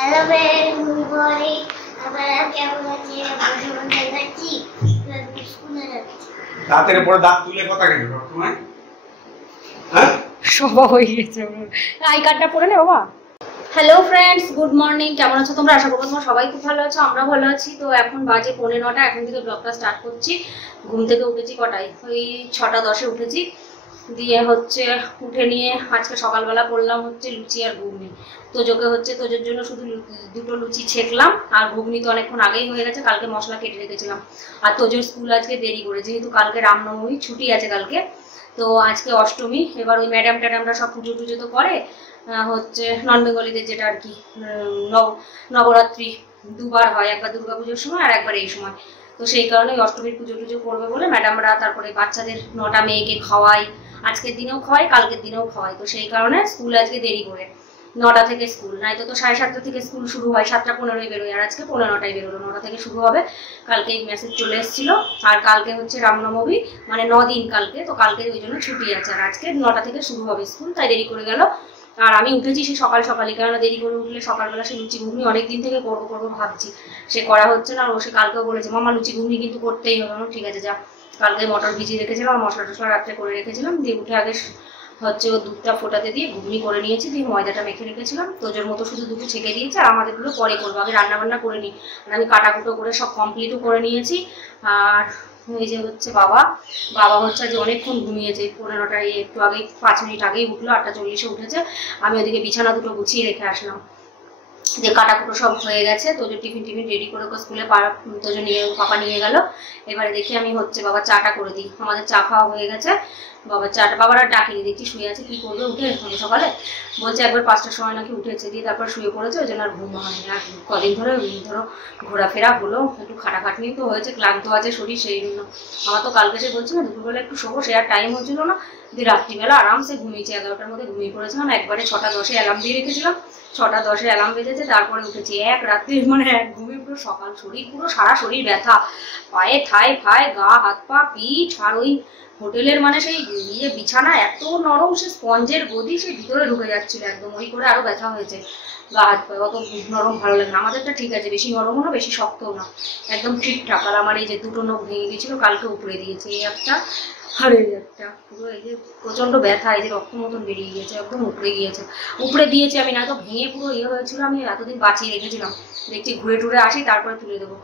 Hello friends, good morning. আপনারা কেমন আছেন? আমরা যাচ্ছি স্কুলে যাচ্ছি। দাঁতের উপরে দাঁত তুলে কথা কেন সবসময়? হ্যাঁ, সবা হয়ে গেছে। আই কার্ডটা পরে নে বাবা। Hello friends, good morning. কেমন আছো তোমরা? আশা করবো তোমরা সবাই খুব ভালো আছো, আমরা ভালো আছি। তো এখন বাজে 9:45, এখন থেকে ব্লগটা স্টার্ট করছি। ঘুম থেকে উঠেছি কটায়? ওই 6:10-এ উঠেছি। দিয়ে হচ্ছে উঠে নিয়ে আজকে সকালবেলা করলাম হচ্ছে লুচি আর ঘুগনি। তোজোকে হচ্ছে তোজোর জন্য শুধু দুটো লুচি ছেঁকলাম, আর ঘুগনি তো অনেকক্ষণ আগেই হয়ে গেছে, কালকে মশলা কেটে রেখেছিলাম। আর তোজোর স্কুল আজকে দেরি করে, যেহেতু কালকে রামনবমী, ছুটি আছে কালকে, তো আজকে অষ্টমী। এবার ওই ম্যাডাম ট্যাডামরা সব পুজো টুজো তো করে, হচ্ছে নন বেঙ্গলিদের যেটা আর কি, নবরাত্রি দুবার হয়, একবার দুর্গা পুজোর সময় আর একবার এই সময়। তো সেই কারণে অষ্টমীর পুজো টুজো করবে বলে ম্যাডামরা, তারপরে বাচ্চাদের 9টা মেয়েকে খাওয়াই, আজকের দিনেও খাওয়াই, কালকের দিনেও খাওয়াই। তো সেই কারণে স্কুল আজকে দেরি করে, 9টা থেকে স্কুল, নয়তো তো 7:30 থেকে স্কুল শুরু হয়, 7:15-য় বেরোয়, আর আজকে 9:15-টায় বেরোলো, 9টা থেকে শুরু হবে। কালকে মেসেজ চলে এসেছিল। আর কালকে হচ্ছে রামনবমী, মানে 9 দিন কালকে, তো কালকে ওই জন্য ছুটি আছে, আর আজকে 9টা থেকে শুরু হবে স্কুল, তাই দেরি করে গেল। আর আমি উঠেছি সে সকাল সকালই, কেননা দেরি করে উঠলে সকালবেলা সে লুচি ঘুগনি অনেকদিন থেকে করবো ভাবছি, সে করা হচ্ছে না। আর ও সে কালকেও বলেছে মামা লুচি ঘুগনি কিন্তু করতেই হবে। ঠিক আছে যা। কালকে মটর ভিজিয়ে রেখেছিলাম, আর মশলা টশলা রাত্রে করে রেখেছিলাম। দিয়ে উঠে আগে হচ্ছে ও দুধটা ফোটাতে দিয়ে ঘুগনি করে নিয়েছি, দিয়ে ময়দাটা মেখে রেখেছিলাম। তোজোর মতো শুধু দুটো ছেঁকে দিয়েছে, আর আমাদেরগুলো পরে করবো, আগে রান্না বান্না করে নিই। আর আমি কাটাকুটো করে সব কমপ্লিটও করে নিয়েছি। আর এই যে হচ্ছে বাবা হচ্ছে যে অনেকক্ষণ ঘুমিয়েছে, 15টায়, একটু আগে 5 মিনিট আগেই উঠলো, 8:40-এ উঠেছে। আমি ওদিকে বিছানা দুটো গুছিয়ে রেখে আসলাম, যে কাটাকুটো সব হয়ে গেছে। তোজো টিফিন রেডি করে স্কুলে তোজো পাপা নিয়ে গেল। এবারে দেখি আমি হচ্ছে বাবা চাটা করে দিই। আমাদের চা খাওয়া হয়ে গেছে, বাবার চাটা, বাবার আর ডাকিনি, দেখি শুয়ে আছে, কি করবে উঠে সকালে। বলছে একবার 5টার সময় নাকি উঠেছে, দিয়ে তারপর শুয়ে পড়েছে, ওই জন্য আর ঘুম হয়নি। আর কদিন ধরে ধরো ঘোরাফেরা হলো, একটু খাটাখাটনি তো হয়েছে, ক্লান্ত আছে শরীর, সেই জন্য। আমার তো কালকে সে বলছি না দুপুরবেলা একটু শোবো, সে আর টাইম হচ্ছিল না। দিয়ে রাত্রিবেলা আরামসে ঘুমিয়েছি, 11টার মধ্যে ঘুমিয়ে পড়েছিলাম। একবারে 6:10-এ অ্যালার্ম দিয়ে রেখেছিলাম, 6:10-এ অ্যালার্ম বেজেছে, তারপরে উঠেছি। এক রাত্রি মানে এক ঘুমিয়ে পুরো সকাল, শরীর পুরো সারা শরীর ব্যথা, পায়ে ঠায় ফায়, গা হাত পা পিঠ। আর ওই হোটেলের মানে সেই ইয়ে বিছানা এত নরম, সে স্পঞ্জের গদি, সে ভিতরে ঢুকে যাচ্ছিল একদম, ওই করে আরো ব্যথা হয়েছে গা হাত পায়ে। অত নরম ভালো লাগে না, আমাদেরটা ঠিক আছে, বেশি নরমও না বেশি শক্তও না, একদম ঠিকঠাক। আর আমার এই যে দুটো নখ ভেঙে গেছিল, কালকে উপরে দিয়েছে, এই একটা আর এই একটা, পুরো এই যে প্রচন্ড ব্যথা, এই যে রক্ত মতন বেরিয়ে গিয়েছে, একদম উপরে দিয়েছে আমি, না তো ভেঙে পুরো ইয়ে হয়েছিল। আমি এতদিন বাঁচিয়ে রেখেছিলাম, দেখছি ঘুরে টুরে আসি তারপরে তুলে দেবো।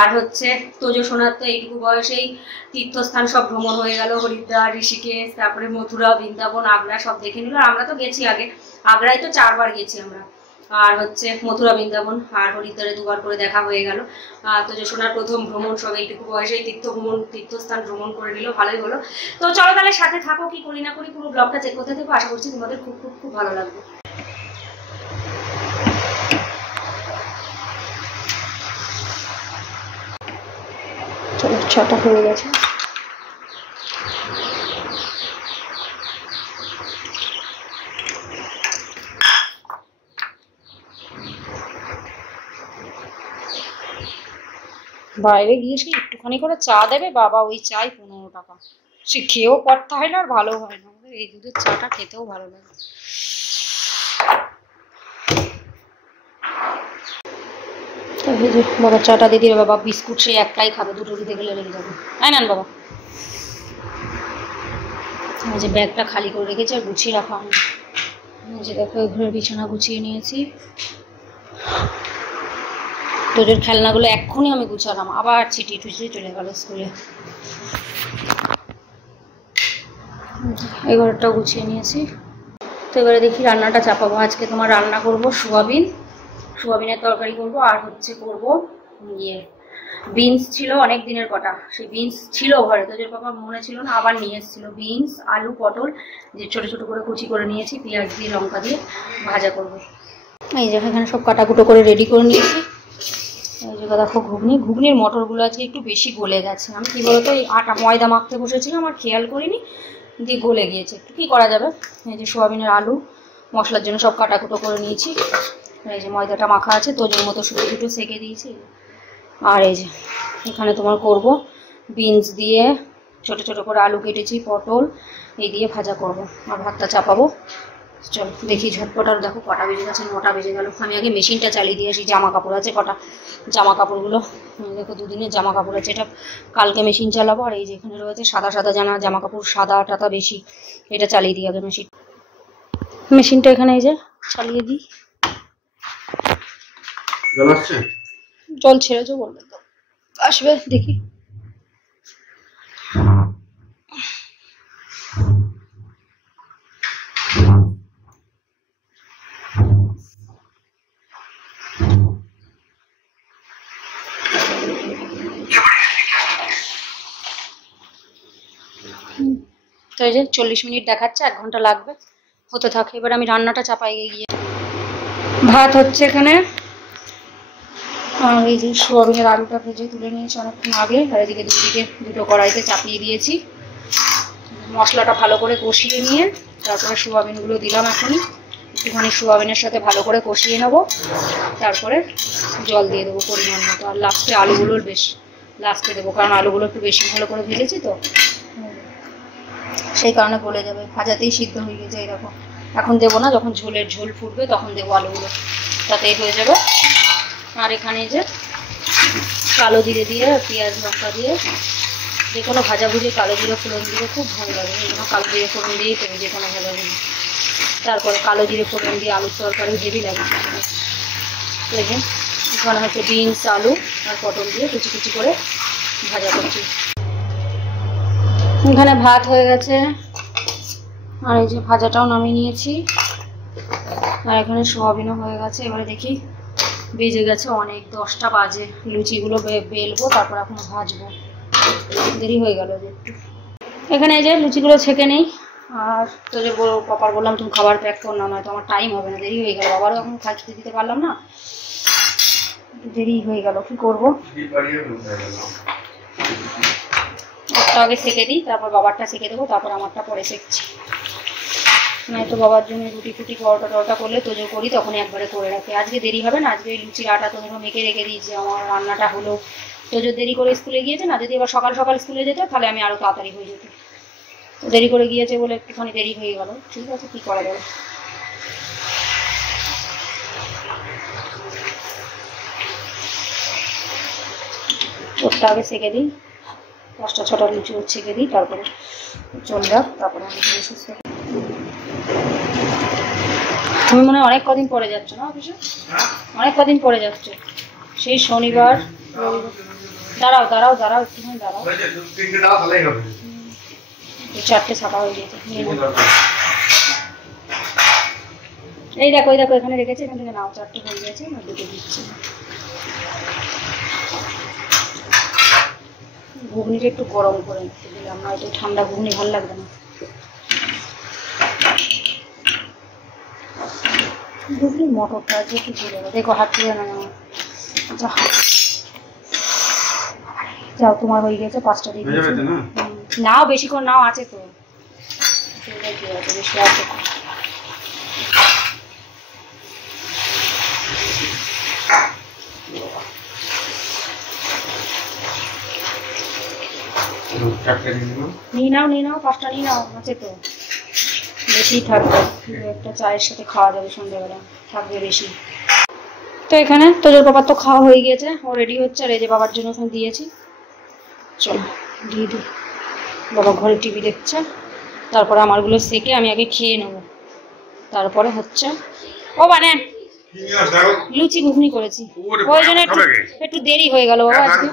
আর হচ্ছে তোজো সোনার তো এইটুকু বয়সেই তীর্থস্থান সব ভ্রমণ হয়ে গেল, হরিদ্বার, ঋষিকেশ, তারপরে মথুরা, বৃন্দাবন, আগ্রা সব দেখে নিল। আর আমরা তো গেছি আগে, আগ্রায় তো 4বার গেছি আমরা, আর হচ্ছে মথুরা, বৃন্দাবন আর হরিদ্বারে 2বার করে দেখা হয়ে গেল। তোজো সোনার প্রথম ভ্রমণ, সব এইটুকু বয়সেই তীর্থস্থান ভ্রমণ করে নিল, ভালোই হলো। তো চলো তাহলে সাথে থাকো, কি করি না করি পুরো ব্লগটা চেক করতে থাকো, আশা করছি তোমাদের খুব খুব খুব ভালো লাগবে। চলো 6টা হয়ে গেছে। বাইরে গিয়ে সে একটুখানি করে চা দেবে বাবা, ওই চাই 15 টাকা, সে খেয়েও পড়তে হয় না আর ভালো হয় না। আমাদের এই দুধের চাটা খেতেও ভালো লাগে। এই যে বাবা চাটা দিয়ে দিলে, বাবা বিস্কুট সে একটাই খাবে, দুটো দিতে গেলে লেগে যাবে। তাই না বাবা? এই যে ব্যাগটা খালি করে রেখেছি, আর গুছিয়ে রাখা হয়নি। এই যে দেখো ঘরের বিছানা গুছিয়ে নিয়েছি, তোদের খেলনাগুলো এক্ষুনি আমি গুছালাম, আবার ছিটিয়ে টুচিয়ে চলে গেল স্কুলে। এই ঘরটাও গুছিয়ে নিয়েছি। তো এবারে দেখি রান্নাটা চাপাবো। আজকে তোমার রান্না করব সোয়াবিনের তরকারি করব, আর হচ্ছে করব ইয়ে বিনস ছিল অনেক দিনের কটা, সেই বিনস ছিল ঘরে, তোদের পাপা মনে ছিল না, আবার নিয়ে এসেছিল। বিনস, আলু, পটল যে ছোট ছোট করে কুচি করে নিয়েছি, পেঁয়াজ দিয়ে লঙ্কা দিয়ে ভাজা করব। এই যে এখানে সব কাটাকুটো করে রেডি করে নিয়েছি। এই যে দেখো ঘুগনির মটরগুলো আজকে একটু বেশি গলে গেছে। আমি কি বলতো এই ময়দা মাখতে বসেছিলাম, আর খেয়াল করিনি, দিয়ে গলে গিয়েছে, একটু কী করা যাবে। এই যে সোয়াবিনের আলু মশলার জন্য সব কাটাকুটো করে নিয়েছি। এই যে ময়দাটা মাখা আছে, তোজোর মতো শুধু দুটো সেঁকে দিয়েছি। আর এই যে এখানে তোমার করব বিনস দিয়ে ছোট ছোট করে আলু কেটেছি, পটল এই দিয়ে ভাজা করব, আর ভাতটা চাপাবো। চলো দেখি ঝটপট। আর দেখো কটা বেজে গেছে, 9টা বেজে গেল। আমি আগে মেশিনটা চালিয়ে দিয়ে আসি। জামা কাপড় আছে কটা, জামা কাপড়গুলো দেখো 2 দিনের জামা কাপড় আছে, এটা কালকে মেশিন চালাবো। আর এই যেখানে রয়েছে সাদা সাদা জামা কাপড়, সাদা টাতা বেশি, এটা চালিয়ে দিই আগে মেশিনটা এখানে এই যে চালিয়ে দিই। জল ছেড়েছো বলবে তো, আসবে দেখি। তো এই যে 40 মিনিট দেখাচ্ছে, 1 ঘন্টা লাগবে, হতে থাকে। এবার আমি রান্নাটা চাপাই গিয়ে। ভাত হচ্ছে এখানে, আর এই যে সোয়াবিনের আলুটা ভেজে তুলে নিয়েছি অনেকক্ষণ আগে। আর এদিকে দুটো কড়াইতে চাপিয়ে দিয়েছি। মশলাটা ভালো করে কষিয়ে নিয়ে তারপরে সোয়াবিনগুলো দিলাম। এখনই একটুখানি সোয়াবিনের সাথে ভালো করে কষিয়ে নেবো, তারপরে জল দিয়ে দেবো পরিমাণ মতো। আর লাস্টে আলুগুলোর লাস্টে দেবো, কারণ আলুগুলো একটু বেশি ভালো করে ভেজেছি তো, সেই কারণে গলে যাবে। ভাজাতেই সিদ্ধ হয়ে গেছে। এই দেখো, এখন দেবো না, যখন ঝোল ফুটবে তখন দেবো আলুগুলো, তাতেই হয়ে যাবে। আর এখানে যে কালো জিরে দিয়ে পেঁয়াজ লঙ্কা দিয়ে, যে কোনো ভাজাভুজি কালো জিরে ফোড়ন দিলে খুব ভালো লাগে। এই জন্য কালো জিরে ফোড়ন দিয়েই তৈরি যে কোনো ভাজাভুজি। তারপরে কালো জিরে ফোড়ন দিয়ে আলুর তরকারি হেভি লাগে। তো এই যে এখানে হচ্ছে বিনস, আলু আর পটল দিয়ে কুচি কুচি করে ভাজা করছি। এখানে ভাত হয়ে গেছে, আর এই যে ভাজাটাও নামিয়ে নিয়েছি। আর এখানে সোয়াবিনও হয়ে গেছে। এবারে দেখি, বেজে গেছে অনেক, 10টা বাজে। লুচিগুলো বেলবো, তারপর এখন ভাজবো, দেরি হয়ে গেল যে একটু। এখানে এই যে লুচিগুলো ছেঁকে নেই। আর তো যে পাপার বললাম তুমি খাবার প্যাক কর না, নয়তো আমার টাইম হবে না, দেরি হয়ে গেল। আবারও এখন খেতে দিতে পারলাম না, দেরি হয়ে গেল, কি করবো। একটা আগে সেঁকে দিই, তারপর বাবারটা সেঁকে দেবো, তারপর আমারটা পরে সেঁকছি। নয়তো বাবার জন্য রুটি ফুটি পরোটা করলে তোজো করি, তখন একবারে করে রাখি। আজকে দেরি হবে না, আজকে ওই লুচির আটা তো মেখে রেখে দিয়েছি। আমার রান্নাটা হলো, তোজো দেরি করে স্কুলে গিয়েছে না, যদি এবার সকাল সকাল স্কুলে যেত তাহলে আমি আরও তাড়াতাড়ি হয়ে যেত। তো দেরি করে গিয়েছে বলে একটুখানি দেরি হয়ে গেল। ঠিক আছে, কী করা যাবে। ওরটা আগে সেঁকে দিই, 5টা-6টা লুচি ওর ছেঁকে দিই, তারপরে চল যাক, তারপরে আমি সুস্থ। তুমি মনে হয় অনেক কদিন পরে যাচ্ছ না অফিসে? অনেক কদিন পরে যাচ্ছ, সেই শনিবার দাঁড়াও একটুখানি দাঁড়াও। 4টে ছাপা হয়ে গেছে। এই দেখো এখানে রেখেছি, এখান থেকে নাও। 4টে হয়ে গেছে, 2টো দিচ্ছি। ঘুগনিটা একটু গরম করে দিলাম, না তো ঠান্ডা ঘুগনি ভালো লাগবে না। ঘুগনি মটরটা আছে কি ছিল, দেখো হাত তুলে না। যাও, তোমার হয়ে গেছে, 5টা দিয়ে নাও, বেশিক্ষণ নাও, আছে তো, বেশি আছে। নিয়ে নাও 5টা নিয়ে নাও, আছে তো, বেশি থাকবে। একটা চায়ের সাথে খাওয়া যাবে সন্ধ্যাবেলা, থাকবে বেশি। তো এখানে তোজোর বাবার তো খাওয়া হয়ে গিয়েছে, ও রেডি হচ্ছে। আর এই যে বাবার জন্য ওখানে দিয়েছি, চলো দিয়ে দিই। বাবা ঘরে টিভি দেখছে, তারপরে আমারগুলো সেকে আমি আগে খেয়ে নেবো, তারপরে হচ্ছে ও মানে লুচি ঘুগনি করেছি, ওই জন্য একটু দেরি হয়ে গেল বাবা আজকে।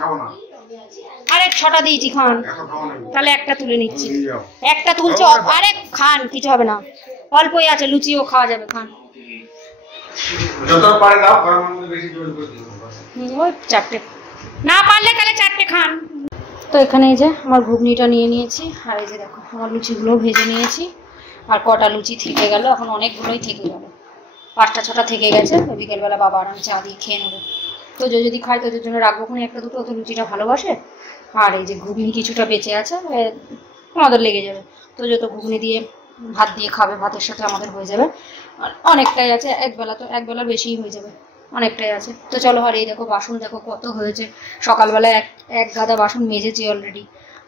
আরে 6টা দিয়েছি, খান। তাহলে একটা তুলে নিচ্ছি, একটা তুলছে। আরে খান, কিছু হবে না, অল্পই আছে, লুচিও খাওয়া যাবে, খান। ওই 4টে, না পারলে তাহলে 4টে খান। তো এখানে এই যে আমার ঘুগনিটা নিয়ে নিয়েছি, আর এই যে দেখো আমার লুচিগুলো ভেজে নিয়েছি। আর কটা লুচি থেকে গেল, এখন অনেকগুলোই থেকে গেল, 5টা-6টা থেকে গেছে। বিকেলবেলা বাবা আর আমি চা দিয়ে খেয়ে নেবো। তো যদি খাই তোদের জন্য রাখবো কোনো একটা দুটো, তো লুচিটা ভালোবাসে। আর এই যে ঘুগনি কিছুটা বেঁচে আছে, আমাদের লেগে যাবে। তো যত ঘুগনি দিয়ে ভাত দিয়ে খাবে, ভাতের সাথে আমাদের হয়ে যাবে। অনেকটাই আছে, একবেলার বেশিই হয়ে যাবে, অনেকটাই আছে। তো চলো। আর এই দেখো বাসন দেখো কত হয়েছে, সকালবেলায় এক গাদা বাসন মেজেছি অলরেডি।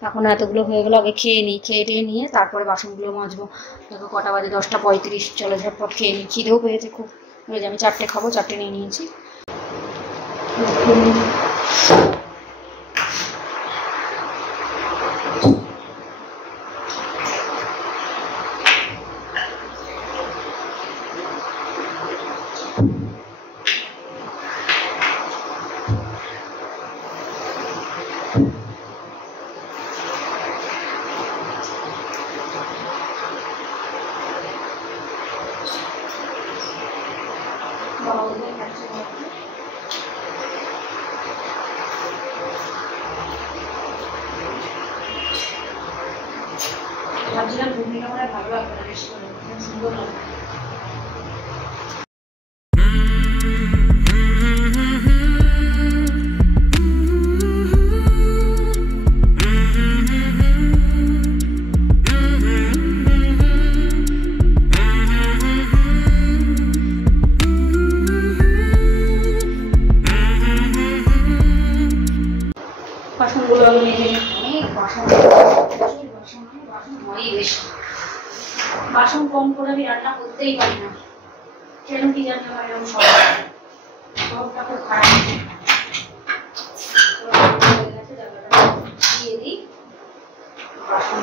এখন এতগুলো হয়ে গেলো, আগে খেয়ে নিই, খেয়ে টেয়ে নিয়ে তারপরে বাসনগুলো মাজবো। দেখো কটা বাজে, 10টা 35। চলো ঝটপট খেয়ে নিই, খিদেও পেয়েছে খুব। আমি 4টে খাবো, 4টে নিয়ে নিয়েছি। ভাবছিলাম ঘুগনিটা মনে হয় ভালো লাগবে না, বেশি করে সুন্দর লাগবে। বাসনগুলো আমি অনেক বাসন হয়ই বেশি, বাসন কম করে আমি রান্না করতেই পারি না, কেন কি জানি আমার এরকম সবটা খুব খারাপ হয়ে গেছে। দিয়ে দিই বাসন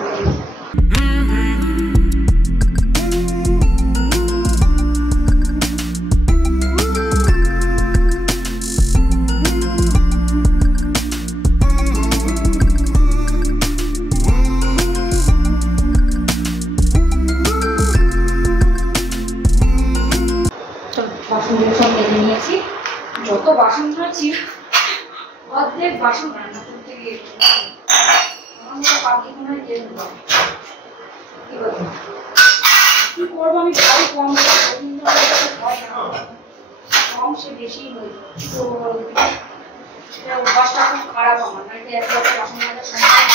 বাসনগুলো সব মেজে নিয়েছি। যত বাসন ধরেছি অর্ধেক বাসন রান্না করতে গিয়ে কি করবো আমি, ভারী কম কম সে বেশি হয়ে, তো অভ্যাসটা খুব খারাপ আমার, মানে এক বাসন মাজার সময়।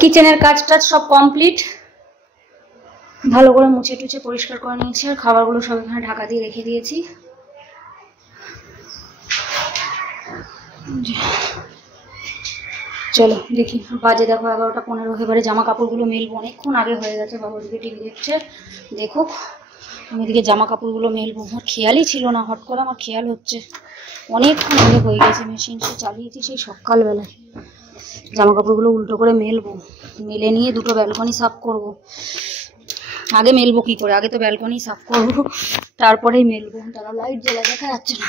কিচেনের কাজ টাজ সব কমপ্লিট, ভালো করে মুছে টুছে পরিষ্কার করে নিয়েছি, আর খাবারগুলো সব এখানে ঢাকা দিয়ে রেখে দিয়েছি। চলো দেখি, বাজে দেখো 11টা 15। এবারে জামা কাপড়গুলো মেলবো, অনেকক্ষণ আগে হয়ে গেছে। বাবা ওদিকে টিভি দেখছে, দেখুক, আমি এদিকে জামা কাপড়গুলো মেলবো। আমার খেয়ালই ছিল না, হট করে আমার খেয়াল হচ্ছে, অনেকক্ষণ আগে হয়ে গেছে। মেশিন সে চালিয়েছি সেই সকালবেলায়। জামা কাপড়গুলো উল্টো করে মেলবো, মেলে নিয়ে দুটো ব্যালকনি সাফ করব। আগে মেলবো কি করে, আগে তো ব্যালকনি সাফ করবো, তারপরেই মেলবো। তারা লাইট জ্বালা, দেখা যাচ্ছে না।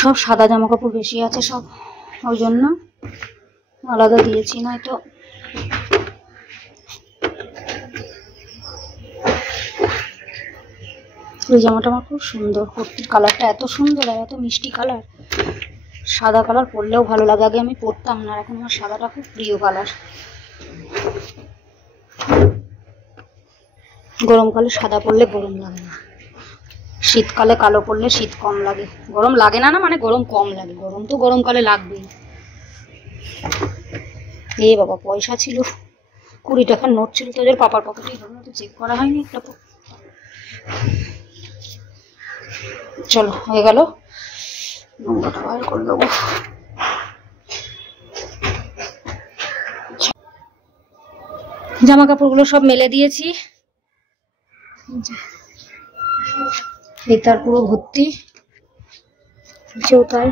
সব সাদা জামা কাপড় বেশি আছে সব, ওই জন্য আলাদা দিয়েছি, না তো এই জামাটা আমার খুব সুন্দর, কুর্তির কালারটা এত সুন্দর আর এত মিষ্টি কালার। সাদা কালার পরলেও ভালো লাগে, আগে আমি পরতাম না, এখন আমার সাদাটা খুব প্রিয় কালার। গরমকালে সাদা পরলে গরম লাগে না, শীতকালে কালো পরলে শীত কম লাগে। গরম লাগে না, না মানে গরম কম লাগে, গরম তো গরমকালে লাগবেই। এ বাবা, পয়সা ছিল 20 টাকার নোট ছিল, তোদের পাপার পকেটেই হবে, তো চেক করা হয়নি একটা। চলো হয়ে গেল, নোংরাটা বাইর করে দেবো। জামা কাপড়গুলো সব মেলে দিয়েছি, এই তার পুরো ভর্তি, তাই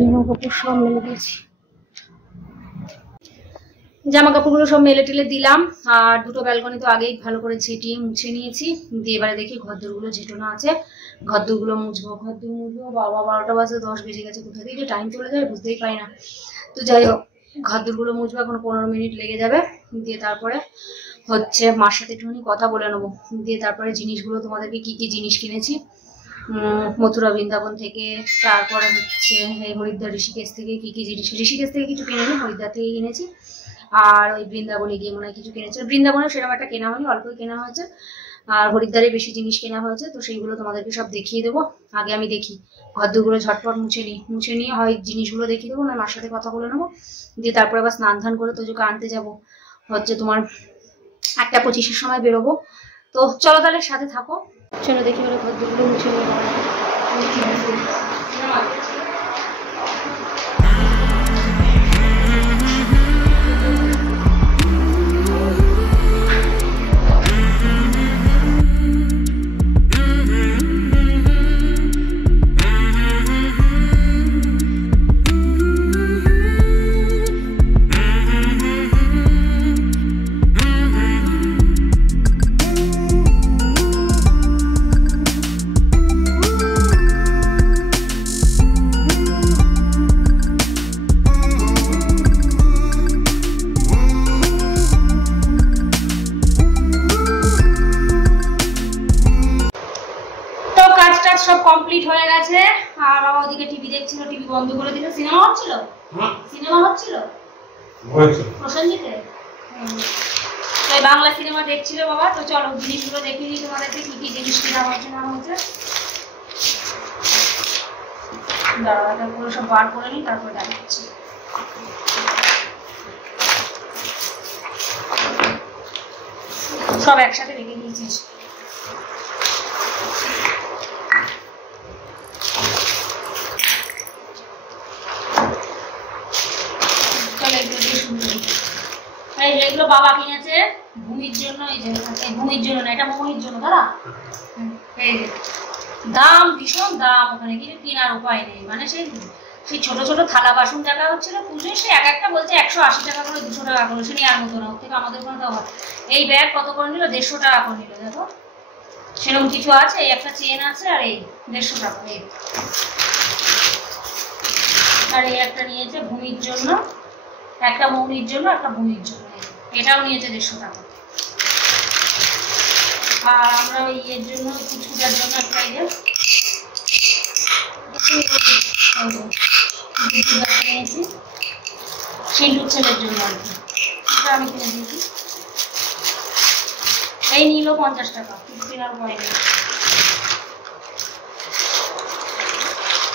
জামা কাপড় সব মেলে দিয়েছি। জামা কাপড়গুলো সব মেলে টেলে দিলাম, আর দুটো ব্যালকনি তো আগেই ভালো করে ঝেঁটিয়ে মুছে নিয়েছি। দিয়ে এবারে দেখি ঘরদোরগুলো ঝেঁটানো আছে, ঘরদোরগুলো মুছবো। ঘরদোর মুছবো, বাবা 12টা বাজে, 10 বেজে গেছে। কোথা থেকে টাইম চলে যায় বুঝতেই পারি না। তো যাই হোক, ঘরদোরগুলো মুছবো, এখন 15 মিনিট লেগে যাবে। দিয়ে তারপরে হচ্ছে মার সাথে একটুখানি কথা বলে নেবো। দিয়ে তারপরে জিনিসগুলো তোমাদেরকে কি কি জিনিস কিনেছি মথুরা বৃন্দাবন থেকে, তারপরে হচ্ছে এই হরিদ্বার ঋষিকেশ থেকে কি কি জিনিস, ঋষিকেশ থেকে কিছু কিনেছি, হরিদ্বার থেকে কিনেছি, আর ওই বৃন্দাবনে গিয়ে মনে হয় কিছু কিনেছে। বৃন্দাবনে সেরকম একটা কেনা হয়নি, অল্পই কেনা হয়েছে, আর হরিদ্বারে বেশি জিনিস কেনা হয়েছে। তো সেইগুলো তোমাদেরকে সব দেখিয়ে দেবো। আগে আমি দেখি ঘরদোরগুলো ঝটপট মুছে নিয়ে হয় জিনিসগুলো দেখিয়ে দেবো, না মার সাথে কথা বলে নেবো। দিয়ে তারপরে আবার স্নান ধান করে তোজোকে আনতে যাবো হচ্ছে তোমার 1:25-এর সময় বেরোবো। তো চলো তাহলে সাথে থাকো, চলো দেখি বলে ঘরদোরগুলো মুছে নিয়ে সব কমপ্লিট হয়ে গেছে। আর বাবা ওদিকে টিভি দেখছিল, টিভি বন্ধ করে দিল। সিনেমা হচ্ছিল, সিনেমা হচ্ছিল প্রসেনজিতে, তাই বাংলা সিনেমা দেখছিল বাবা। তো চলো জিনিসগুলো দেখিয়ে দিই তোমাদেরকে, কি কি জিনিস কেনা হয়েছে না হয়েছে। দাঁড়া করে সব বার করে নিই, তারপরে দেখাচ্ছি। সব একসাথে রেখে দিয়েছিস। এগুলো বাবা কিনেছে ভূমির জন্য, এই যে ভূমির জন্য না, এটা মৌমির জন্য। দাঁড়া, এই যে দাম, ভীষণ দাম ওখানে, কিন্তু কেনার উপায় নেই। মানে সেই ছোট ছোট থালা বাসন দেখা হচ্ছিল পুজোয়, সে এক একটা বলছে 180 টাকা করে, 200 টাকা করে, সে নেওয়ার মতো না। ওর থেকে আমাদের কোনো দাম। এই ব্যাগ কত করে নিল? 150 টাকা করে নিল। দেখো সেরকম কিছু আছে, এই একটা চেন আছে, আর এই 150 টাকা। আর এই একটা নিয়েছে ভূমির জন্য, একটা মৌনির জন্য, একটা ভূমির জন্য। এটাও নিয়েছে 150 টাকা। আর আমরা ওই ইয়ের জন্য, কুচকুটার জন্য একটা নিয়েছি, সিঁদুর ছেলের জন্য আর কি। এটা আমি কিনে দিয়েছি। এই নিল 50 টাকা, কিছু কেনার ভয় নেই।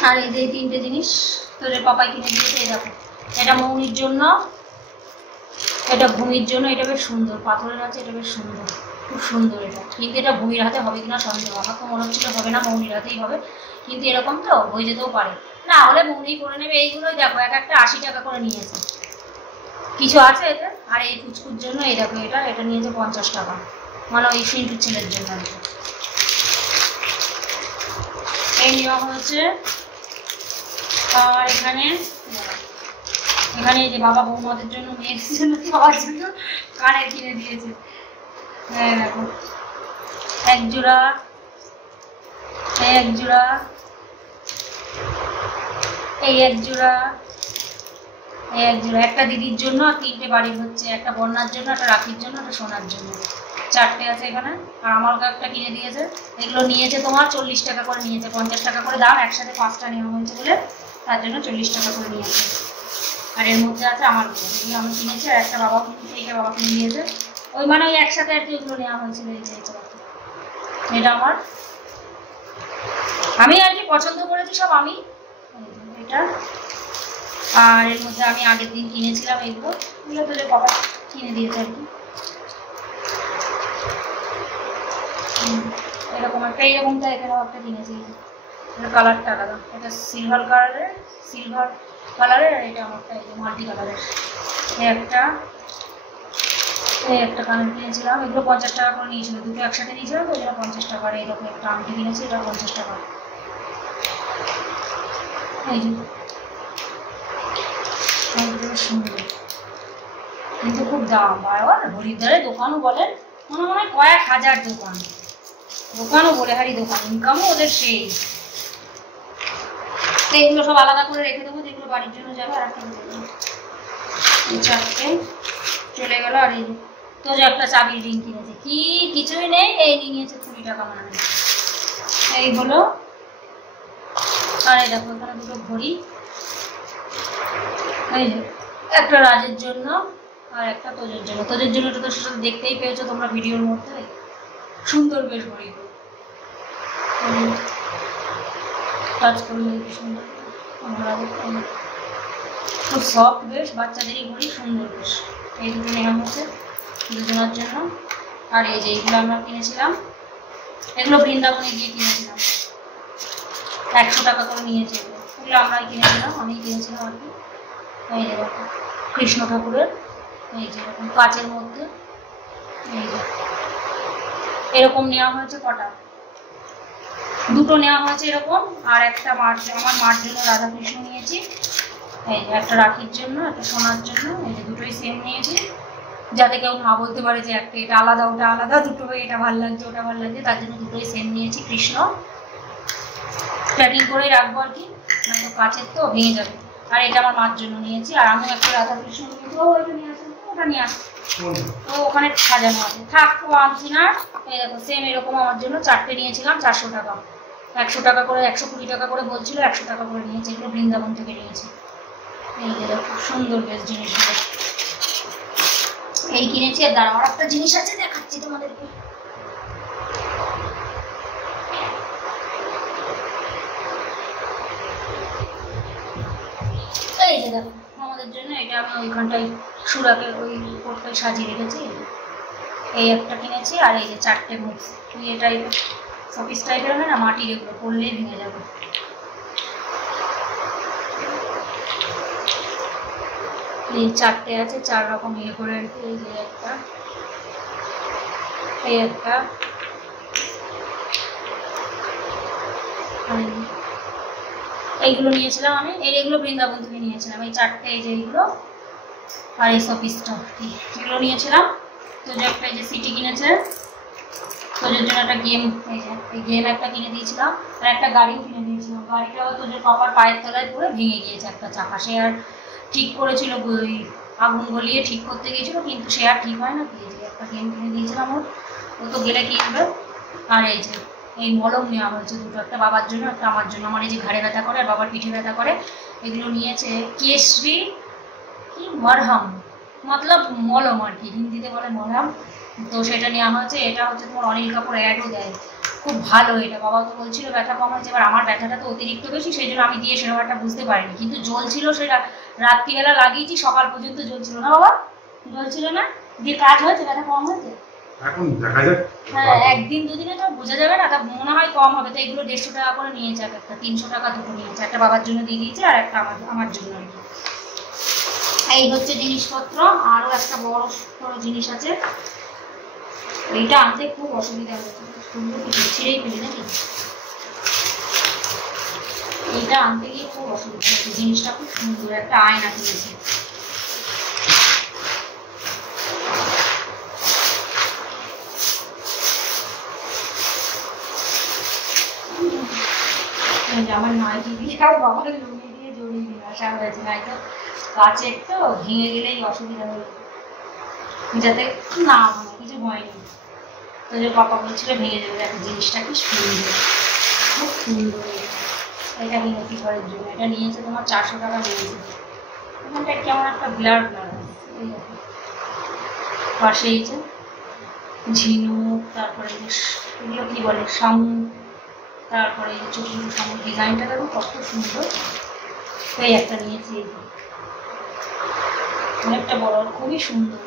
আর এই যে 3টে জিনিস তোদের পাপাই কিনে দিয়েছে। এই দেখো, এটা মৌনির জন্য, এটা ভূমির জন্য। এটা বেশ সুন্দর, পাথরের আছে, এটা বেশ সুন্দর, খুব সুন্দর এটা। কিন্তু এটা ভূমির হাতে হবে কিনা সন্দেহ। আমার তো মনে হচ্ছিল হবে না, মৌনির হাতেই হবে। কিন্তু এরকম তো হয়ে যেতেও পারে, না হলে মৌনি করে নেবে। এইগুলোই দেখো এক একটা 80 টাকা করে নিয়েছে, কিছু আছে এতে। আর এই কুচকুর জন্য এই দেখো, এটা নিয়েছে 50 টাকা, মানে ওই সিঁদুর ছেলের জন্য আর কি। এই নেওয়া হয়েছে। আর এখানে এই যে বাবা বৌমাদের জন্য, মেয়েদের জন্য, বাবার জন্য কানের কিনে দিয়েছে। হ্যাঁ দেখো, এক জোড়া, এই এক জোড়া, এই এক জোড়া, এই এক জোড়া। একটা দিদির জন্য, আর 3টে বাড়ির হচ্ছে, একটা বন্যার জন্য, একটা রাখির জন্য, একটা সোনার জন্য। 4টে আছে এখানে। আর আমার একটা কিনে দিয়েছে। এগুলো নিয়েছে তোমার 40 টাকা করে নিয়েছে, 50 টাকা করে দাম। একসাথে 5টা নেওয়া হয়েছে বলে তার জন্য 40 টাকা করে নিয়েছে। আর এর মধ্যে আছে আমার গুলো, এগুলো আমি কিনেছি। আর একটা বাবা কিনেছে, এটা বাবা কিনে দিয়েছে। ওই মানে ওই একসাথে আর কি এগুলো নেওয়া হয়েছিল। এটা আমার, আমি আর কি পছন্দ করেছি সব আমি। এটা, আর এর মধ্যে আমি আগের দিন কিনেছিলাম এগুলো তোদের বাবা কিনে দিয়েছে আর কি। এরকম একটা, এইরকমটা এখানেও একটা কিনেছি। এটা কালারটা আলাদা, এটা সিলভার কালারের, আর এটা আমারটা মাল্টি কালারের। এই একটা কানের কিনেছিলাম। এগুলো 50 টাকা করে নিয়েছিল, দুটো একসাথে নিয়েছিলাম তো, এটা 50 টাকা। এইরকম একটা আংটি কিনেছি, এটা 50 টাকা। এই যে সুন্দর, কিন্তু খুব দাম। বারবার হরিদ্বারের দোকানও বলেন, মনে হয় কয়েক হাজার দোকানও বলে হারি দোকান, ইনকামও ওদের সেই। এগুলো সব আলাদা করে রেখে দেবো, যেগুলো বাড়ির জন্য যাবে। আর একটা এই চারটে চলে গেল। আর এই তো যে একটা চাবির রিং কিনেছে, কি কিছুই নেই, এই নিয়েছে 20 টাকা মানে এই হলো। আর এই দেখো এখানে দুটো ঘড়ি, এই যে একটা রাজের জন্য আর একটা তোজের জন্য। তোজের জন্য তো সেটা দেখতেই পেয়েছো তোমরা ভিডিওর মধ্যে, সুন্দর বেশ ঘড়িগুলো টাচ করলে সুন্দর, খুব সফট বেশ, বাচ্চাদেরই ঘড়ি, সুন্দর বেশ। এই দুটো নেওয়া হয়েছে দুজনের জন্য। আর এই যে এইগুলো আমরা কিনেছিলাম, এগুলো বৃন্দাবনে গিয়ে কিনেছিলাম, 100 টাকা করে নিয়েছে। এগুলো আমরাই কিনেছিলাম, আমি কিনেছিলাম আর কি। এই যে দেখো কৃষ্ণ ঠাকুরের, এই যে এরকম কাচের মধ্যে, এই যে এরকম নেওয়া হয়েছে। কটা? দুটো নেওয়া হয়েছে এরকম, আর একটা মার, আমার মার জন্য রাধা কৃষ্ণ নিয়েছি। এই যে একটা রাখির জন্য, একটা সোনার জন্য, এই যে দুটোই সেম নিয়েছি, যাতে কেউ না বলতে পারে যে একটা এটা আলাদা ওটা আলাদা, দুটো এটা ভালো লাগছে ওটা ভালো লাগছে, তার জন্য দুটোই সেম নিয়েছি। কৃষ্ণ প্যাকিং করেই রাখবো আর কি, নয়তো কাচের তো ভেঙে যাবে। আর এটা আমার মার জন্য নিয়েছি। আর আমি একটা রাধা কৃষ্ণ নিয়েছি, ওইটা নিয়ে আসে, ওটা নিয়ে আসে, তো ওখানে সাজানো আছে, থাক ও আনছি না। এই দেখো সেম এরকম আমার জন্য চারটে নিয়েছিলাম, 400 টাকা, 100 টাকা করে, 120 টাকা করে বলছিল, 100 টাকা করে নিয়েছে। এগুলো বৃন্দাবন থেকে নিয়েছি। এই যে দেখো সুন্দর বেশ জিনিসগুলো এই কিনেছি। আর দাঁড়াও, একটা জিনিস আছে দেখাচ্ছি তোমাদেরকে। এই যে দেখো আমাদের জন্য এটা আমি ওইখানটায় সুরাকে ওই কোটটায় সাজিয়ে রেখেছি। এই একটা কিনেছি। আর এই যে চারটে মুখ ইয়ে টাইপের, শপিস টাইপের হয় না, মাটির, এগুলো পড়লেই ভেঙে যাবে। এই চারটে আছে, 4 রকম ইয়ে করে আর কি। এই যে একটা, এই একটা, এইগুলো নিয়েছিলাম আমি, এইগুলো বৃন্দাবন থেকে নিয়েছিলাম, এই চারটে, এই যে এইগুলো, আর এই শপিসটা এগুলো নিয়েছিলাম। তো যে একটা এই যে সিটি কিনেছে, তোদের জন্য একটা গেম, এই যে এই গেম একটা কিনে দিয়েছিলাম। আর একটা গাড়িও কিনে দিয়েছিলাম। গাড়িটাও তোদের পাপার পায়ের তলায় পড়ে ভেঙে গিয়েছে একটা চাকা, সে আর ঠিক করেছিল, ওই আগুন গলিয়ে ঠিক করতে গিয়েছিল, কিন্তু সে আর ঠিক হয় না। এই যে একটা গেম কিনে দিয়েছিলাম, ও তো গেলে কিনবে। আর এই যে এই মলম নেওয়া হয়েছে দুটো, একটা বাবার জন্য একটা আমার জন্য। আমার এই যে ঘাড়ে ব্যথা করে আর বাবার পিঠে ব্যথা করে, এগুলো নিয়েছে কেশরি কি মারহাম, মতলব মলম আর কি, হিন্দিতে বলে মলম। তো সেটা নেওয়া হয়েছে। এটা হচ্ছে তোমার অনিল কাপুর অ্যাডও দেয়, খুব ভালো এটা। বাবা তো বলছিল ব্যথা কম হয়েছে, এবার আমার ব্যথাটা তো অতিরিক্ত বেশি, সেই জন্য আমি দিয়ে সেরকম একটা বুঝতে পারিনি, কিন্তু জ্বলছিল, সেটা রাত্রিবেলা লাগিয়েছি, সকাল পর্যন্ত জ্বলছিল না বাবা, জ্বলছিল না, দিয়ে কাজ হয়েছে, ব্যথা কম হয়েছে। এখন দেখা যাক, হ্যাঁ একদিন দুদিনে তো বোঝা যাবে না, তা মনে হয় কম হবে। তো এগুলো 150 টাকা করে নিয়েছে, একটা 300 টাকা দুটো নিয়েছে, একটা বাবার জন্য দিয়ে দিয়েছে আর একটা আমার জন্য আর কি। এই হচ্ছে জিনিসপত্র। আরো একটা বড় জিনিস আছে, এইটা আনতে খুব অসুবিধা হচ্ছে, সুন্দর কিছু ছিঁড়েই ফেলি নাকি, এইটা আনতে গিয়ে খুব অসুবিধা হচ্ছে। জিনিসটা খুব সুন্দর, একটা আয়না কিনেছে। আমার নাইটি দিয়ে আর বাবার লুঙ্গি দিয়ে জড়িয়ে দিয়ে আসা হয়েছে, নাই তো কাচের তো ভেঙে গেলেই অসুবিধা হয়ে যাতে না হয়, কিছু হয়নি। তো যে পাপা বলছিল ভেঙে যাবে, একটা জিনিসটা কি সুন্দর, খুব সুন্দর। এটা বিনতি ঘরের জন্য, এটা নিয়েছে তোমার 400 টাকা নিয়েছে। এখানটা কেমন একটা ব্লার ব্লার এই দেখো, পাশে এই যে ঝিনুক, তারপরে এগুলো কি বলে শামুক, তারপরে এই ছোটো ছোটো শামুক, ডিজাইনটা দেখো কত সুন্দর। এই একটা নিয়েছি, অনেকটা বড়, খুবই সুন্দর।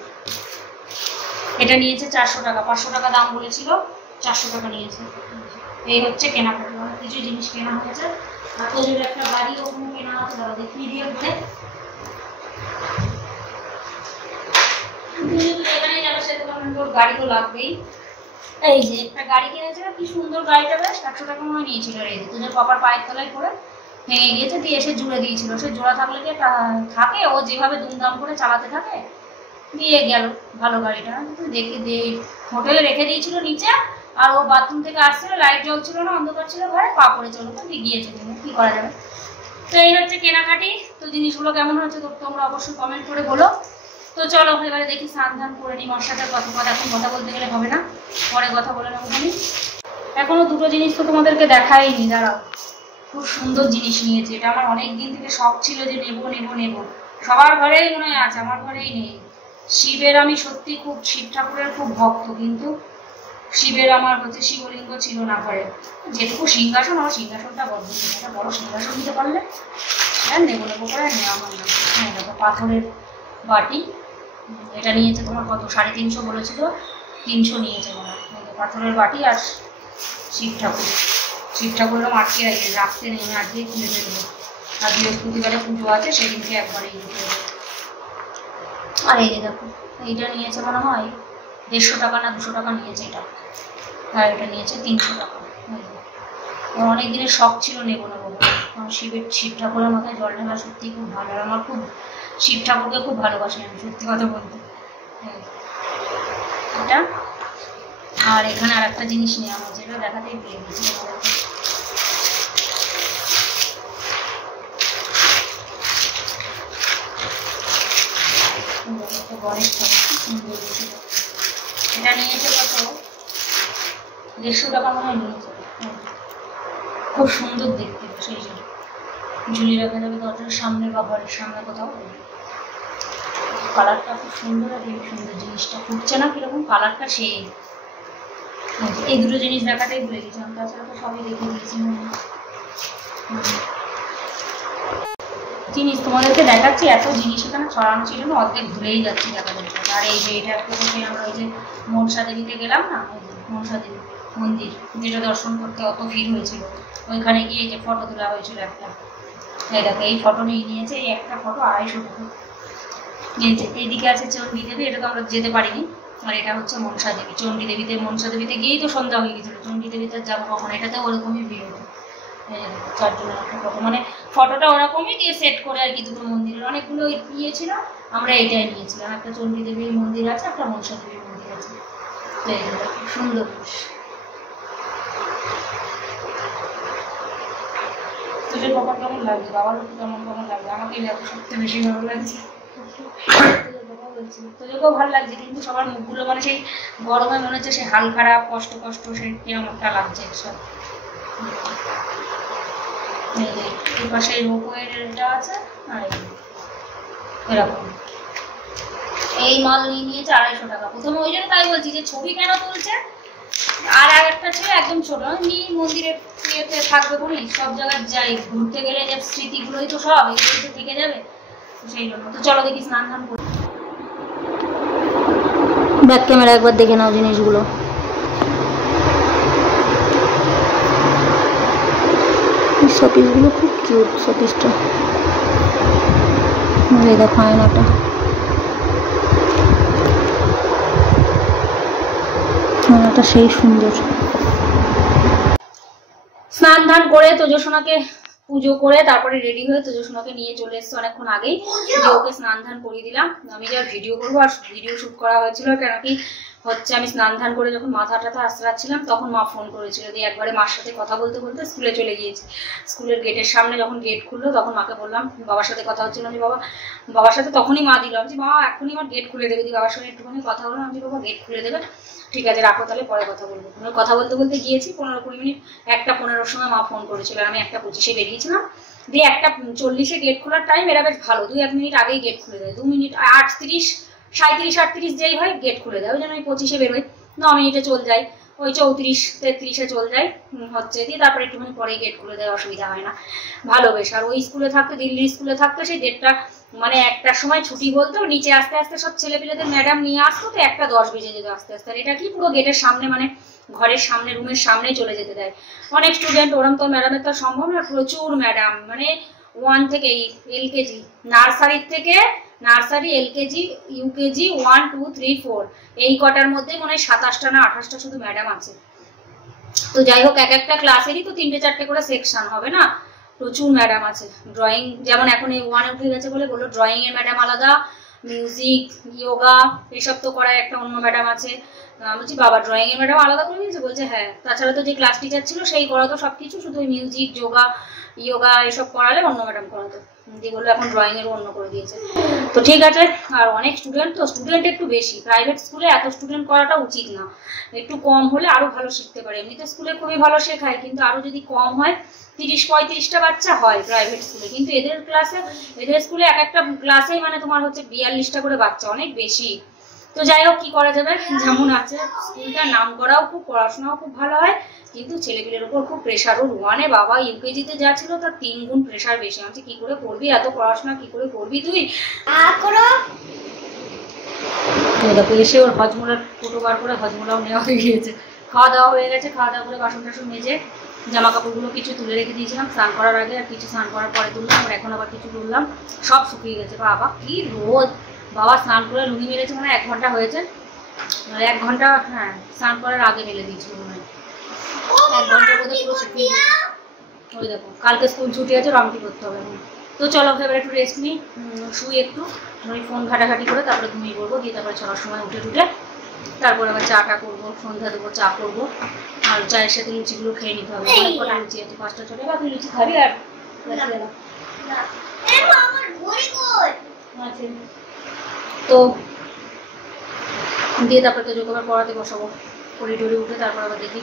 এটা নিয়েছে 400 টাকা, 500 টাকা দাম বলেছিল, 400 টাকা নিয়েছে। এই হচ্ছে কেনাকাটা, অনেক কিছু জিনিস কেনা হয়েছে। আর তোদের একটা গাড়ি ওখানে কেনা আছে, দাদা দেখিয়ে দিয়ে ঘুরে, এখানে যাবে সে তোর গাড়ি তো লাগবেই। এই যে একটা গাড়ি কিনেছে, কি সুন্দর গাড়িটা, বেশ 100 টাকা মনে নিয়েছিল। এই যে তোদের পাপার পায়ের তলায় পড়ে ভেঙে গিয়েছে, দিয়ে এসে জুড়ে দিয়েছিল। সে জোড়া থাকলে কি থাকে, ও যেভাবে দুমদাম করে চালাতে থাকে, দিয়ে গেল ভালো গাড়িটা। দেখে হোটেলে রেখে দিয়েছিল নিচে, আর ও বাথরুম থেকে আসছিল, লাইট জ্বলছিল না, অন্ধকার ছিল ঘরে, পা পড়ে চলো তো গিয়েছে, কি করা যাবে। তো এই হচ্ছে কেনাকাটি। তো জিনিসগুলো কেমন হচ্ছে তো তোমরা অবশ্যই কমেন্ট করে বলো। তো চলো এবারে দেখি স্নান ধান করে নিই। মশলাটার কথা এখন কথা বলতে গেলে হবে না, পরে কথা বলে নেবো। আমি এখনো দুটো জিনিস তো তোমাদেরকে দেখাইনি, দাঁড়াও। খুব সুন্দর জিনিস নিয়েছে, এটা আমার অনেক দিন থেকে শখ ছিল যে নেবো নেবো নেবো। সবার ঘরেই মনে হয় আছে, আমার ঘরেই নেই। শিবের আমি সত্যি খুব শিব ঠাকুরের খুব ভক্ত, কিন্তু শিবের আমার হচ্ছে শিবলিঙ্গ ছিল না ঘরে। যেটুকু সিংহাসন, আমার সিংহাসনটা বড়, একটা বড় সিংহাসন দিতে পারলে হ্যাঁ নেবো নেবো করে নেওয়া হয় না। হ্যাঁ দেখো পাথরের বাটি, এটা নিয়েছে তোমার কত 350 বলেছিল, 300 নিয়েছে মনে হয়। পাথরের বাটি আর শিব ঠাকুর, শিব ঠাকুরেরও আটকে রাখতে নেই, আজকে খুলে দেবো। আর বৃহস্পতিবারে পুজো আছে, সেদিনকে একবারে ইউজ করবো। আর এই যে দেখো এইটা নিয়েছে মনে হয় 150 টাকা না 200 টাকা নিয়েছে এটা, আর এটা নিয়েছে 300 টাকা। অনেক দিনের শখ ছিল নেবো নেবো। শিব ঠাকুরের মাথায় জল ঢালা সত্যি খুব ভালো, আর আমার খুব শিব ঠাকুরকে খুব ভালোবাসি আমি, সত্যি কথা বলতে। এটা আর এখানে আর একটা জিনিস নেওয়া হয়েছে, এটা দেখাতেই ভুলে গেছি। গণেশ ঠাকুর সুন্দর, এটা নিয়েছে কত 150 টাকা মনে হয় নিয়েছে। খুব সুন্দর দেখতে, সেই জন্য ঝুলিয়ে রাখা যাবে দরজার সামনে বা ঘরের সামনে কোথাও। কালারটা খুব সুন্দর, আর এই সুন্দর জিনিসটা ফুটছে না কিরকম কালারটা, সেই এই দুটো জিনিস দেখাটাই ভুলে গেছি। আমি তাছাড়া তো সবই দেখে দিয়েছি। জিনিস তোমাদেরকে দেখাচ্ছি, এত জিনিস এখানে ছড়ানো ছিল না, অর্ধেক ভুলেই যাচ্ছি দেখাতে। আর এই যে এটা একটা বসে আমরা ওই যে মনসা দেবীতে গেলাম না, ওই যে মনসা দেবী মন্দির, যেটা দর্শন করতে অত ভিড় হয়েছিল, ওইখানে গিয়ে যে ফটো তোলা হয়েছিল একটা। এই দেখো এই ফটো নিয়েছে, এই একটা ফটো 250 টাকা। এইদিকে আছে চণ্ডী দেবী, এটা তো আমরা যেতে পারিনি। আর এটা হচ্ছে মনসা দেবী। চণ্ডী দেবীতে, মনসা দেবীতে গিয়েই তো সন্ধ্যা হয়ে গেছিল, চণ্ডী দেবীতে যাবো কখন, এটাতে ওরকমই ভিড় হতো। চার জনের একটা ফটো, মানে ফটোটা ওরকমই দিয়ে সেট করে আর কি। দুটো মন্দিরের অনেকগুলো ইয়ে ছিল, আমরা এটাই নিয়েছিলাম। একটা চণ্ডী দেবীর মন্দির আছে, একটা মনসা দেবীর মন্দির আছে। তো এই সুন্দর। তোদের কখন কেমন লাগছে, বাবার কেমন কেমন লাগছে? আমাকে দেখো সবচেয়ে বেশি ভালো লাগছে, তোদেরকেও ভালো লাগছে, কিন্তু সবার মুখগুলো মানে সেই গরমে মনে হচ্ছে সেই হাল খারাপ, কষ্ট কষ্ট, সেই কেমনটা লাগছে সব। এই পাশে রোপওয়ের এটা আছে, আর এরকম এই মাল নিয়েছে 250 টাকা। প্রথমে ওই জন্য তাই বলছি যে ছবি কেন তুলছে। আর একটা ছিল একদম ছোট, মন্দিরের ইয়েতে থাকবে কোনি, সব জায়গায় যাই ঘুরতে গেলে যে স্মৃতিগুলোই তো সব এগুলোই তো থেকে যাবে, সেই জন্য। তো চলো দেখি স্নান ধান করি। ব্যাক ক্যামেরা একবার দেখে নাও জিনিসগুলো। শোপিসগুলো খুব কিউট, শোপিসটা এই দেখো, আয়নাটা সেই সুন্দর। স্নান ধান করে তোজসোনাকে পুজো করে তারপরে রেডি হয়ে তোজসোনাকে নিয়ে চলে এসছে অনেকক্ষণ আগেই, যে ওকে স্নান ধান করিয়ে দিলাম। আমি যা ভিডিও করবো, আর ভিডিও শুট করা হয়েছিল কেন কি হচ্ছে, আমি স্নান ধান করে যখন মাথা টাথা আশ্রাচ্ছিলাম তখন মা ফোন করেছিল, দিয়ে একবারে মার সাথে কথা বলতে বলতে স্কুলে চলে গিয়েছি। স্কুলের গেটের সামনে যখন গেট খুললো তখন মাকে বললাম, বাবার সাথে কথা হচ্ছিল, আমি বাবার সাথে তখনই মা দিল, আমি বাবা এখনই আমার গেট খুলে দেবে। দিয়ে বাবার সঙ্গে একটুখানি কথা বললাম, আমি বাবা গেট খুলে দেবে, ঠিক আছে রাখো তাহলে পরে কথা বলবো। কথা বলতে বলতে গিয়েছি 15-20 মিনিট, 1টা 15-র সময় মা ফোন করেছিল, আর আমি 1টা 25-এ বেরিয়েছিলাম। দিয়ে 1টা 40-এ গেট খোলার টাইম, এরা বেশ ভালো 2-1 মিনিট আগেই গেট খুলে দেয়, 2 মিনিট 38, 37-38 যেই হয় গেট খুলে দেয়। ওই জন্য আমি 25-এ বেরোই, 9 মিনিটে চল যাই, ওই 34-33-এ চল যাই হচ্ছে, দিয়ে তারপরে একটুখানি পরেই গেট খুলে দেয়, অসুবিধা হয় না, ভালো বেশ। আর ওই স্কুলে থাকতো, দিল্লির স্কুলে থাকতো, সেই 1:30 মানে 1টার সময় ছুটি বলতো, নিচে আস্তে আস্তে সব ছেলেপিলেদের ম্যাডাম নিয়ে আসতো, তো 1টা 10 বেজে যেত আস্তে আস্তে। আর এটা কি পুরো গেটের সামনে, মানে ঘরের সামনে, রুমের সামনেই চলে যেতে দেয়। অনেক স্টুডেন্ট, ওরম তো ম্যাডামের তো সম্ভব না, প্রচুর ম্যাডাম, মানে 1 থেকে এলকেজি, নার্সারি এলকেজি ইউকেজি 1 2 3 4 এই কটার মধ্যে মনে হয় 27টা না 28টা শুধু ম্যাডাম আছে। তো যাই হোক, এক একটা ক্লাসেরই তো 3-4টে করে সেকশন হবে না, প্রচুর ম্যাডাম আছে। ড্রয়িং যেমন এখন এই 1-এ উঠে গেছে বলে বললো ড্রয়িং এর ম্যাডাম আলাদা, মিউজিক, যোগা এসব তো করার একটা অন্য ম্যাডাম আছে। বলছি বাবা ড্রয়িং এর ম্যাডাম আলাদা করে দিয়েছে? বলছে হ্যাঁ, তাছাড়া তো যে ক্লাস টিচার ছিল সেই করাতো সবকিছু, শুধু ওই মিউজিক, যোগা যোগা এসব করালে অন্য ম্যাডাম করাতো, দিয়ে বললো এখন ড্রয়িং এর অন্য করে দিয়েছে। তো ঠিক আছে, আর অনেক স্টুডেন্ট তো, স্টুডেন্ট একটু বেশি, প্রাইভেট স্কুলে এত স্টুডেন্ট করাটা উচিত না, একটু কম হলে আরো ভালো শিখতে পারে। এমনিতে স্কুলে খুবই ভালো শেখায়, কিন্তু আরো যদি কম হয়, 30-35টা বাচ্চা হয় প্রাইভেট স্কুলে, কিন্তু এদের স্কুলে এক একটা ক্লাসেই মানে তোমার হচ্ছে 42টা করে বাচ্চা, অনেক বেশি। তো যাই হোক, কি করা যাবে, যেমন আছে। স্কুলটার নাম করাও খুব, পড়াশোনাও খুব ভালো হয়, কিন্তু ছেলেপিলের উপর খুব প্রেশার। ওর 1-এ বাবা ইউকেজিতে যা ছিল তার 3 গুণ প্রেশার বেশি। আমি কি করে করবি এত পড়াশোনা, কি করে করবি তুই? দেখো এসে ওর হজমোলার ফটো বার করে হজমোলাও নেওয়া হয়ে গিয়েছে। খাওয়া দাওয়া হয়ে গেছে, খাওয়া দাওয়া করে বাসন টাসন মেজে জামা কাপড়গুলো কিছু তুলে রেখে দিয়েছিলাম স্নান করার আগে, আর কিছু স্নান করার পরে তুললাম, আর এখন আবার কিছু তুললাম, সব শুকিয়ে গেছে। বাবা কি রোদ, বাবা স্নান করে লুঙ্গি মেরেছে মানে 1 ঘন্টা হয়েছে, 1 ঘন্টা, হ্যাঁ স্নান করার আগে মেলে দিয়েছিল মনে হয়, 1 ঘন্টার মধ্যে পুরো শুকিয়ে গেছে। ওই দেখো কালকে স্কুল ছুটি আছে, রংটি করতে হবে। তো চলো এবার একটু রেস্ট নিই, শুই একটু, ওই ফোন ঘাটাঘাটি করে তারপরে ঘুমিয়ে পড়বো, দিয়ে তারপরে ছটার সময় উঠে তারপরে আবার চাটা করবো, সন্ধ্যা দেবো, চা করবো, আর চায়ের সাথে লুচিগুলো খেয়ে নিতে হবে। অনেক কটা লুচি আছে, 5টা 6টা, বা তুই লুচি খাবি? আর আছে তো দিয়ে তারপরে তো যোগাবার পড়াতে বসাবো, পড়ি টড়ি উঠে তারপর আবার দেখি,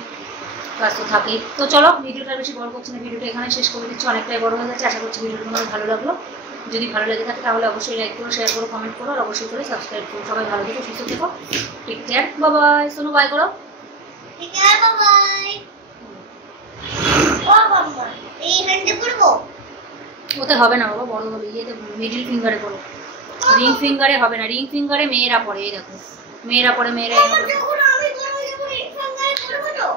ক্লাস তো থাকেই। তো চলো ভিডিওটা বেশি বড় করছি না, ভিডিওটা এখানে শেষ করে দিচ্ছি, অনেকটাই বড় হয়ে গেছে। আশা করছি ভিডিওটা তোমাদের ভালো লাগলো, যদি ভালো লেগে থাকে তাহলে অবশ্যই লাইক করো, শেয়ার করো, কমেন্ট করো, আর অবশ্যই করে সাবস্ক্রাইব করো। সবাই ভালো থেকো, সুস্থ থেকো, take care, bye bye. Sonu bye করো। Take care, bye bye. ও বাবা, এই হ্যান্ডে করবো? ওতে হবে না বাবা, বড় হবে, ইয়েতে মিডল ফিঙ্গারে করো, রিং ফিঙ্গারে হবে না, রিং ফিঙ্গারে মেয়েরা পরে, এই দেখো মেয়েরা পরে, মেয়েরা। আমি করবো, রিং ফিঙ্গারে করবো তো।